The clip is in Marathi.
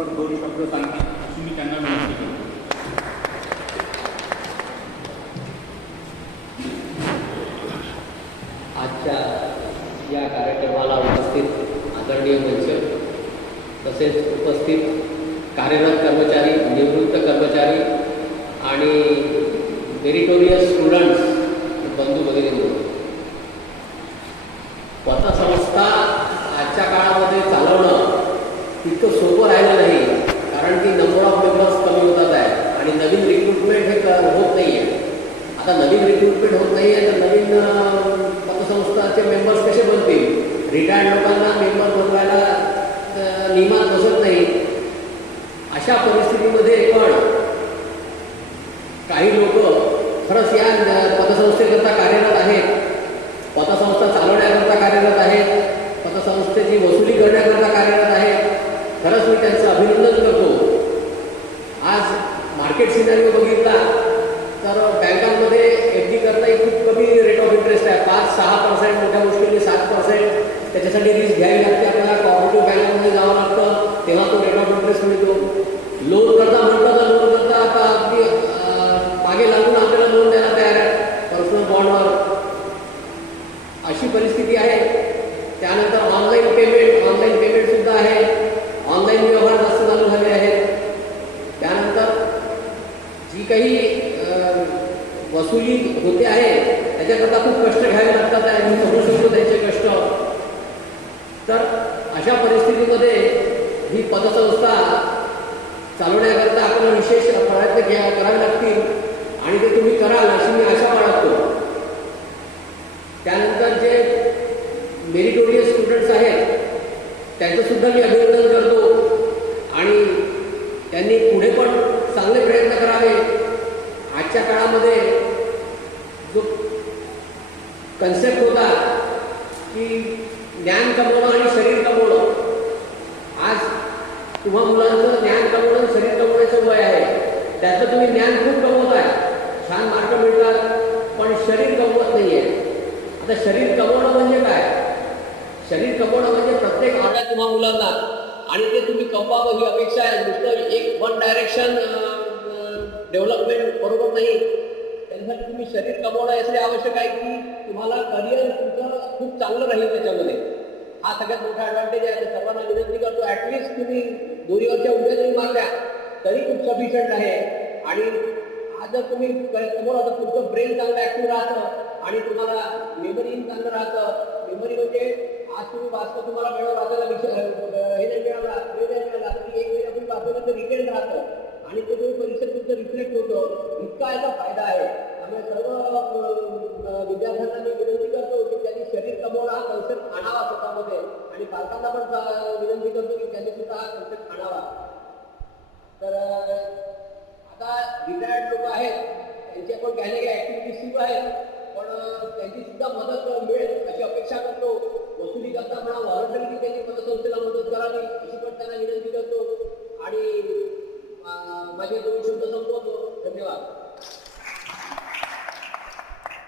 दुप्पट 2 शब्द सांगतील अशी मी त्यांना विनंती करतो. आजच्या या कार्यक्रमाला उपस्थित आदरणीय मंच तसेच उपस्थित कार्यरत कर्मचारी, निवृत्त कर्मचारी आणि मेरिटोरियस स्टुडंट्स, बंधू भगिनींनो, पतसंस्था आजच्या काळामध्ये चालवणं तितकं सोपं राहिलं नाही, कारण की नंबर ऑफ मेंबर्स कमी होतात आहे आणि नवीन रिक्रुटमेंट हे होत नाही आहे. आता नवीन रिक्रुटमेंट होत नाही आहे तर नवीन पतसंस्थाचे मेंबर्स कसे बनतील? रिटायर्ड लोकांना मेंबर बनवायला नियमात बसत नाही. अशा परिस्थितीमध्ये पण काही लोक खरंच या पतसंस्थेकरता कार्यरत आहेत, पतसंस्था चालवण्याकरता कार्यरत आहेत, पतसंस्थेची वसुली करण्याकरता कार्यरत आहेत. खरंच मी त्यांचं अभिनंदन करतो. आज मार्केट सिनारिओ बघितला तर बँकांमध्ये एफ डी करताही खूप कमी रेट ऑफ इंटरेस्ट आहे. 5-6%, मोठ्या मुश्किलने 7%. त्याच्यासाठी रिस्क घ्यावी लागते आपल्याला. कॉपरेटिव्ह बँकांमध्ये जावं लागतं, तेव्हा तो रेट ऑफ इंटरेस्ट मिळतो. लोन करता म्हटलं तर लोन करता आता अगदी मागे लागून आपल्याला लोन द्यायला तयार आहे पर्सनल बॉन्डवर. अशी परिस्थिती आहे. त्यानंतर ऑनलाईन पेमेंटसुद्धा आहे. ऑनलाईन व्यवहार जास्त चालू झाले आहेत. त्यानंतर जी काही वसुली होते आहे त्याच्याकरता खूप कष्ट घ्यावे लागतात आहे. मी समजू शकतो त्यांचे कष्ट. तर अशा परिस्थितीमध्ये ही पतसंस्था चालवण्याकरता आपल्याला विशेष प्रयत्न करावे लागतील आणि ते तुम्ही कराल अशी मी आशा बाळगतो. त्यानंतर जे मेरिटोरियस स्टुडंट्स आहेत त्यांचंसुद्धा मी अभिनंदन करतो आणि त्यांनी पुढे पण चांगले प्रयत्न करावे. आजच्या काळामध्ये जो कन्सेप्ट होता की ज्ञान कमवणं आणि शरीर कमवणं, आज तुम्हा मुलांचं ज्ञान कमवणं आणि शरीर कमवण्याचं वय आहे. त्यातलं तुम्ही ज्ञान खूप कमवताय, छान मार्क मिळतात, पण शरीर कमवत नाही आहे. आता शरीर कमवणं म्हणजे काय? शरीर कमवणं म्हणजे प्रत्येक आड्या तुम्हा मुलांना आणि ते तुम्ही कमवावं ही अपेक्षा आहे. नुसतं एक वन डायरेक्शन डेव्हलपमेंट बरोबर नाही. त्यासाठी तुम्ही शरीर कमवणं यासाठी आवश्यक आहे की तुम्हाला करिअर तुमचं खूप चांगलं राहील त्याच्यामध्ये. हा सगळ्यात मोठा ॲडव्हान्टेज आहे. सर्वांना विनंती करतो, ॲटलिस्ट तुम्ही दोरीवरच्या उड्या जरी मारल्या तरी खूप सफिशियंट आहे. आणि आज जर तुम्ही कमवलं तर तुमचं ब्रेन चांगलं ॲक्टिव्ह राहतं आणि तुम्हाला मेमरी चांगलं राहतं. मेमरी म्हणजे आज तुम्ही वाचता, तुम्हाला वेळ वाचायला हे नाही मिळाला, वेळ नाही मिळाला तरी 1 महिना तुम्ही वाचलं तर रिटेन राहतं आणि ते तुम्ही परीक्षेत तुमचं रिफ्लेक्ट होतं. इतका याचा फायदा आहे. त्यामुळे सर्व विद्यार्थ्यांना मी विनंती करतो की त्यांनी शरीर कमवणं हा कन्सेप्ट आणावा स्वतःमध्ये आणि पालकांना पण विनंती करतो की त्यांनी सुद्धा हा कन्सेप्ट आणावा. तर आता रिटायर्ड लोक आहेत त्यांची आपण काही ना काही ॲक्टिव्हिटी सुरू आहेत, पण त्यांची सुद्धा मदत मिळेल अशी अपेक्षा करतो. वसुली करता म्हणा व्हॉलंटरी त्यांनी पतसंस्थेला मदत करावी अशी पण त्यांना विनंती करतो आणि माझे 2 शब्द संपवतो. धन्यवाद.